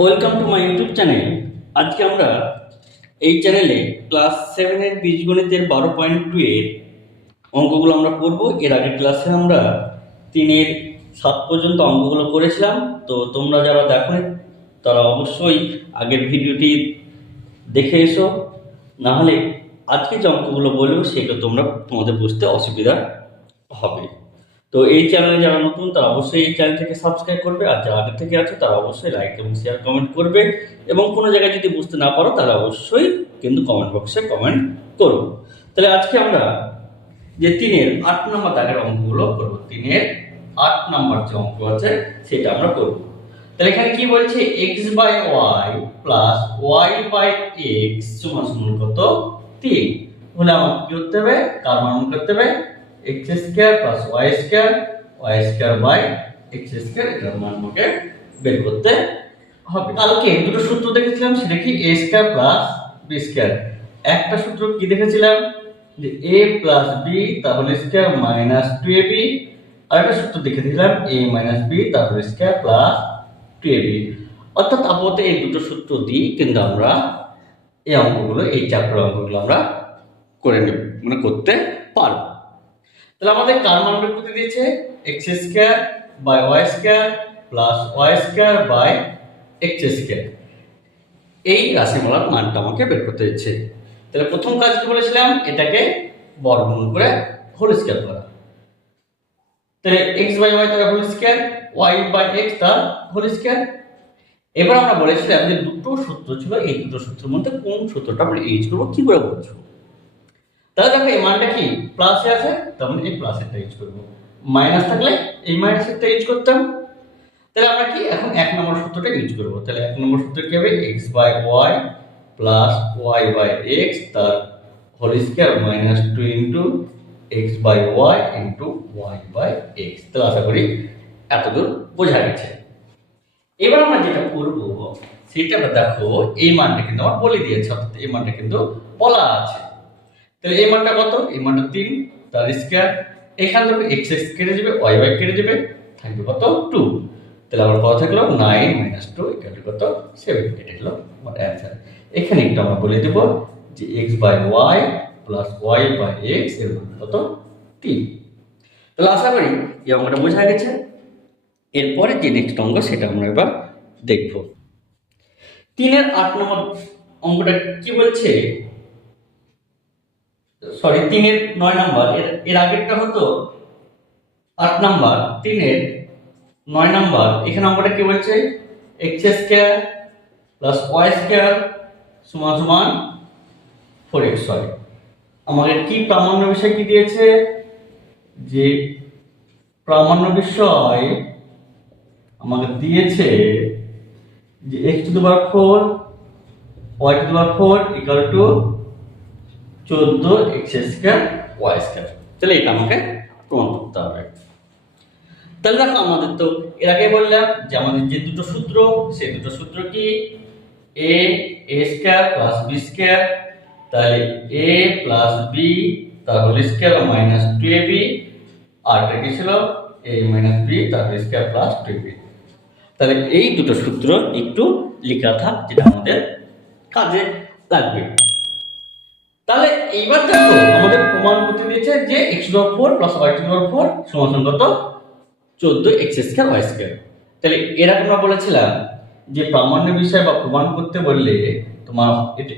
Welcome to my YouTube channel আজকে আমরা এই চ্যানেলে ক্লাস সেভেনের বীজগণিতের বারো পয়েন্ট টু এর অঙ্কগুলো আমরা করব। এর আগের ক্লাসে আমরা তিনের সাত পর্যন্ত অঙ্কগুলো করেছিলাম। তো তোমরা যারা দেখো, তারা অবশ্যই আগের ভিডিওটি দেখে এসো। নাহলে আজকে যে অঙ্কগুলো বলব সেটা তোমরা তোমাদের বুঝতে অসুবিধা হবে। তো এই চ্যানেলে যারা নতুন, তারা অবশ্যই এই চ্যানেলটাকে সাবস্ক্রাইব করবে, আর যারা আগে থেকে আছে, তারা অবশ্যই লাইক এবং শেয়ার কমেন্ট করবে এবং কোনো জায়গায় যদি বুঝতে না পারো, তাহলে অবশ্যই কিন্তু কমেন্ট বক্সে কমেন্ট করো। তাহলে আজকে আমরা যে তিনের আট নম্বর দাগের অঙ্কগুলো করব, তিনের আট নম্বর যে অঙ্ক আছে, সেটা আমরা করব। তাহলে এখানে কি বলছে? X by Y plus Y by X সমান সমান কত? তিন। তাহলে আমাকে কি করতে হবে? কার মান করতে হবে? X square plus Y square Y square by X square এটার মান আমাকে বের করতে হবে। কালকে দুটো সূত্র দেখেছিলাম, সেটা কি A square plus B square একটা সূত্র কি দেখেছিলাম? যে এ প্লাস বি তাহলে square minus two A B আরেকটা সূত্র দেখে দিলাম এ মাইনাস বি তাহলে square plus two A B অর্থাৎ আপাতত এই দুটো সূত্র দিই কিন্তু আমরা এই অঙ্কগুলো, এই চ্যাপ্টার অঙ্কগুলো আমরা করে নেব মানে করতে পারব। তাহলে আমাদের কার মান বের করতে দিয়েছে? X square by Y square plus Y square by X square এই রাশিমালার মানটা আমাকে বের করতে দিচ্ছে। তাহলে প্রথম কাজ কি বলেছিলাম? এটাকে বর্গমূল করে হোল স্কোয়ার করা। তাহলে এক্স বাই ওয়াই তার whole square Y by X তার হোল স্কোয়ার এবার আমরা বলেছিলাম যে দুটো সূত্র ছিল, এই দুটো সূত্রের মধ্যে কোন সূত্রটা আমরা ইউজ করব, কি করে বলছো? তাহলে দেখো, এই মানটা কি? প্লাসে আছে, তার মানে এই প্লাসেরটা ইউজ করব। মাইনাস থাকলে এই মাইনাসেরটা ইউজ করতাম। তাহলে আমরা কি এখন এক নম্বর সূত্রটা ইউজ করব। তাহলে এক নম্বর সূত্র কি হবে? X by Y plus Y by X তার whole square minus two into X by Y into Y by X তো আশা করি এতদূর বোঝা গেছে। এবার আমরা যেটা করব, সেটা আমরা দেখো, এই মানটা কিন্তু আমার বলে দিয়েছে, অর্থাৎ এই মানটা কিন্তু বলা আছে। তাহলে এই মানটা কত? এই মানটা তিন। তার স্কোয়ার এখান থেকে এক্স এক্স কেটে যাবে ওয়াই ওয়াই কেটে যাবে, থাকবে কত? টু তাহলে আমার কত থাকল? নাইন মাইনাস টু ইকাল কত? সেভেন এটা হলো আমার অ্যান্সার এখানে একটু আমরা বলে দেবো যে X by Y plus Y by এক্সের মান কত? তিন। তাহলে আশা করি এই অঙ্কটা বোঝা গেছে। এরপরে যে নেক্সট অঙ্ক, সেটা আমরা এবার দেখব। তিনের আট নম্বর অঙ্কটা কি বলছে? সরি তিনের নয় নাম্বার। এর এর আগেরটা হতো আট নাম্বার। তিনের নয় নাম্বার। এখানে অঙ্কটা কি বলছে? X square plus Y square সমান সমান ফোর এক্স সরি আমাকে কি প্রামাণ্য বিষয় কি দিয়েছে? যে প্রামাণ্য বিষয় আমাকে দিয়েছে যে X to the power four Y to the power four equal to চোদ্দ এক্স স্কোয়ার ওয়াই স্কোয়ার। তাহলে এটা আমাকে প্রমাণ করতে হবে। তাহলে দেখো আমাদের তো এর আগে বললাম যে আমাদের যে দুটো সূত্র, সেই দুটো সূত্র কি? A A square plus B square তাহলে এ প্লাস বি তার whole square minus two A B আর কি ছিল? এ মাইনাস বি তার whole square plus two B তাহলে এই দুটো সূত্র একটু লেখা থাক যেটা আমাদের কাজে লাগবে। তাহলে এইবার দেখো, আমাদের প্রমাণ করতে দিয়েছে যে X to four plus Y to four সমান কত? চোদ্দ এক্স স্কোয়ার ওয়াই স্কোয়ার তাহলে এর আমরা বলেছিলাম যে প্রামাণ্য বিষয় বা প্রমাণ করতে বললে তোমার এটি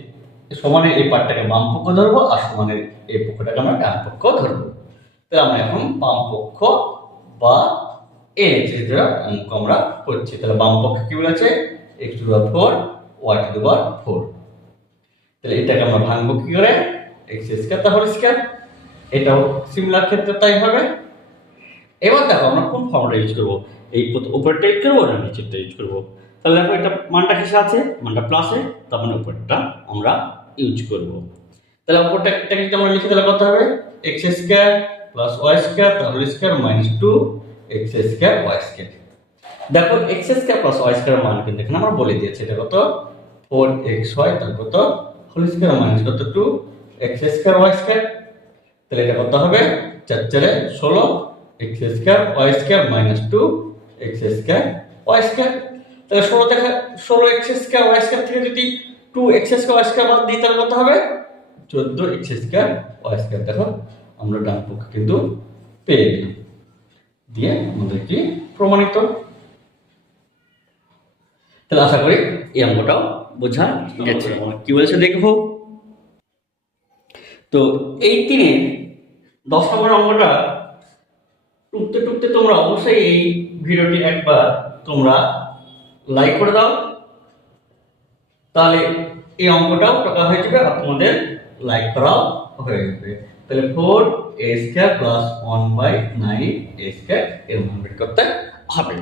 সমানের এই পার্টটাকে বাম পক্ষ ধরবো আর সমানের এই পক্ষটাকে আমরা ডান পক্ষ ধরবো। তাহলে আমরা এখন বাম পক্ষ বা এ যেটা অঙ্ক আমরা করছি, তাহলে বাম পক্ষে কি বলেছে? X to four Y to four তাহলে এটাকে আমরা ভাঙবো কি করে? এক্স স্কোয়ার তাহলে স্কোয়ার এটাও সিমিলার ক্ষেত্রে তাই হবে। এবার দেখো আমরা কোন ফর্মুলা ইউজ করব? এই উপরটা ইউজ করব না নিচেরটা ইউজ করব? তাহলে দেখো এটা মানটা কিসে আছে? মানটা প্লাসে তার মানে উপরটা আমরা ইউজ করব। তাহলে উপরটা যদি আমরা লিখে তাহলে কত হবে? X square plus Y square তাহলে square minus two X square Y square দেখো X square plus Y square মান কিন্তু এখানে আমরা বলে দিয়েছি। এটা কত? ফোর এক্স ওয়াই তার কত? হোল স্কোয়ার মাইনাস কত? Two X square Y square তাহলে এটা কত হবে? চার চারে ষোলো X square Y square minus two X square Y square তাহলে ষোলো দেখা, ষোলো এক্স স্কোয়ার ওয়াই স্কোয়ার থেকে যদি two X square Y square বাদ দিই, তাহলে কত হবে? চোদ্দ এক্স স্কোয়ার ওয়াই স্কোয়ার দেখো, আমরা ডান পক্ষে কিন্তু পেয়ে গেলাম। দিয়ে আমাদের কি প্রমাণিত। তাহলে আশা করি এই অঙ্কটাও বোঝা গেছে। কি বলেছে দেখব। তো এই তিনে দশ নম্বর অঙ্কটা টুকতে টুকতে তোমরা অবশ্যই এই ভিডিওটি একবার তোমরা লাইক করে দাও। তাহলে এই অঙ্কটাও টাকা হয়ে যাবে আর তোমাদের লাইক করাও হয়ে যাবে। তাহলে four A square plus one by nine A square এর মান করতে হবে।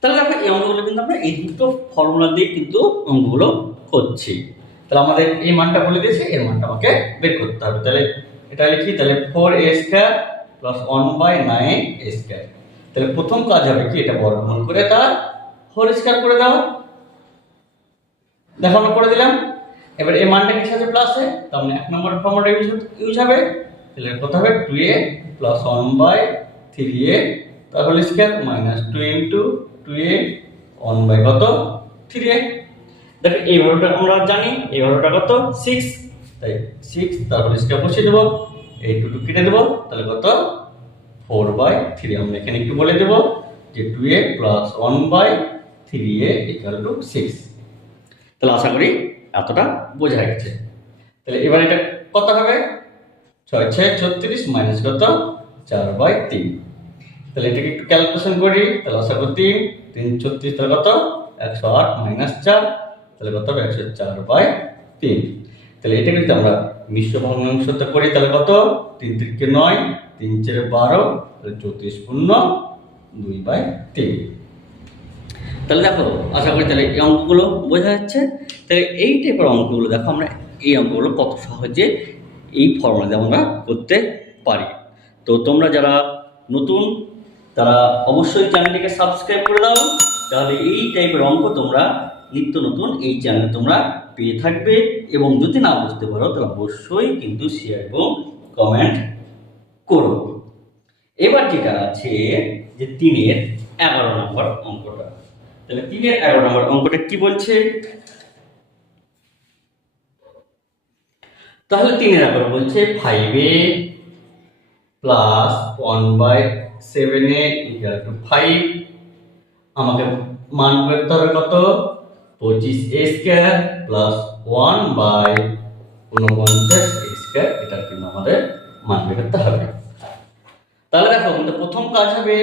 তাহলে দেখো এই অঙ্কগুলো কিন্তু আমরা এই দুটো ফর্মুলা দিয়ে কিন্তু অঙ্কগুলো করছি। তাহলে আমাদের এই মানটা বলে দিয়েছে এর মানটা আমাকে বের করতে হবে। তাহলে এটা লিখি, তাহলে four A square plus one by nine A square তাহলে প্রথম কাজ হবে কি, এটা বর্গমূল করে তার হোল স্কোয়ার করে দাও। দেখো আমরা করে দিলাম। এবার এই মানটা কিসে আছে প্লাসে তার মানে এক নম্বর ফর্মুলা ইউজ ইউজ হবে। তাহলে কত হবে? Two A plus one by three A তার whole square minus two into two A one by কত? থ্রি এ দেখো, এই ভ্যালুটা আমরা জানি, এই ভ্যালুটা কত? সিক্স তাই সিক্স তার হোল স্কোয়ার বসিয়ে দেবো। এই টু টু কেটে দেবো, তাহলে কত? ফোর বাই থ্রি আমরা এখানে একটু বলে দেবো যে two A plus one by three A equal to six তাহলে আশা করি এতটা বোঝা গেছে। তাহলে এবার এটা কত হবে? ছয় ছয়, ছত্রিশ মাইনাস কত? চার বাই তিন। তাহলে এটাকে একটু ক্যালকুলেশন করি, তাহলে আশা করি তিন তিন ছত্রিশ তাহলে কত? একশো আট মাইনাস চার, তাহলে কত হবে? একশো চার বাই তিন। তাহলে এটাকে যদি আমরা মিশ্র ভগ্নাংশতে করি, তাহলে কত? তিন তিনকে নয়, তিন চারে বারো, তাহলে চৌত্রিশ পূর্ণ দুই বাই তিন। তাহলে দেখো, আশা করি তাহলে এই অঙ্কগুলো বোঝা যাচ্ছে। তাহলে এই টাইপের অঙ্কগুলো দেখো, আমরা এই অঙ্কগুলো কত সহজে এই ফর্মুলা দিয়ে আমরা করতে পারি। তো তোমরা যারা নতুন তারা অবশ্যই চ্যানেলটিকে সাবস্ক্রাইব করে দাও, তাহলে এই টাইপের অঙ্ক তোমরা নিত্য নতুন এই চ্যানেলে তোমরা পেয়ে থাকবে এবং যদি না বুঝতে পারো, তাহলে অবশ্যই কিন্তু শেয়ার এবং কমেন্ট করো। এবার যেটা আছে যে তিনের এগারো নম্বর অঙ্কটা। তাহলে তিনের এগারো নম্বর অঙ্কটা কি বলছে? তাহলে তিনের এগারো বলছে five A plus one by seven A equal to five আমাকে মান করতে হবে কত? পঁচিশ A square plus one by উনপঞ্চাশ এ স্কোয়ার এটা কিন্তু আমাদের মান বের করতে হবে। তাহলে দেখো, আমাদের প্রথম কাজ হবে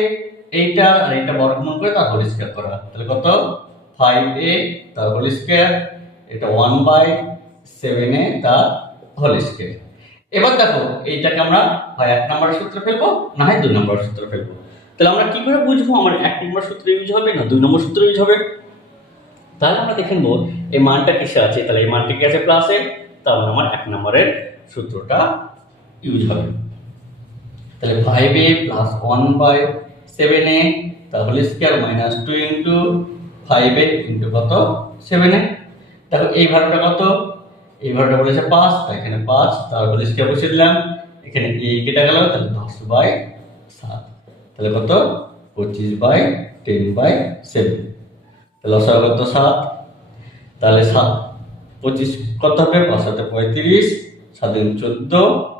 এইটা আর এইটা বর্গমূল করে তার হোল স্কোয়ার করা। তাহলে কত? ফাইভ এ তার হোল স্কোয়ার এটা ওয়ান বাই সেভেন এ তার হোল স্কোয়ার এবার দেখো, এইটাকে আমরা হয় এক নম্বরের সূত্রে ফেলব, না হয় দুই নম্বরের সূত্রে ফেলব। তাহলে আমরা কি করে বুঝব আমার এক নম্বর সূত্র ইউজ হবে না দুই নম্বর সূত্র ইউজ হবে? তাহলে আমরা দেখে নেব, এই মানটা কিসে আছে? তাহলে এই মানটা কি আছে প্লাসে তাহলে আমার এক নম্বরের সূত্রটা ইউজ হবে। তাহলে five A plus one by seven A তাহলে square minus two into five A into কত? সেভেন এ দেখো এই ভাড়াটা কত? এই ভাড়াটা বলেছে পাঁচ তাই এখানে পাঁচ তারপরে স্কোয়ার বসিয়ে দিলাম এখানে এই কেটে গেল তাহলে দশ বাই সাত। তাহলে কত? পঁচিশ বাই টেন বাই সেভেন তাহলে অসহ কত সাত। তাহলে সাত পঁচিশ কত হবে? পাঁচ সাথে পঁয়ত্রিশ সাত দিন চোদ্দ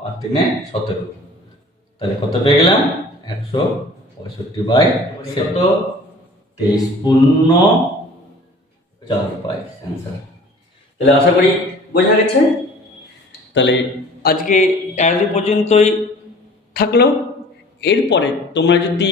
আর তিনে সতেরো। তাহলে কত পেয়ে গেলাম? একশো পঁয়ষট্টি বাই কত তেইশ। পূর্ণ চার বাই অ্যান্সার তাহলে আশা করি বোঝা গেছে? তাহলে আজকে এতদিন পর্যন্তই থাকল। এরপরে তোমরা যদি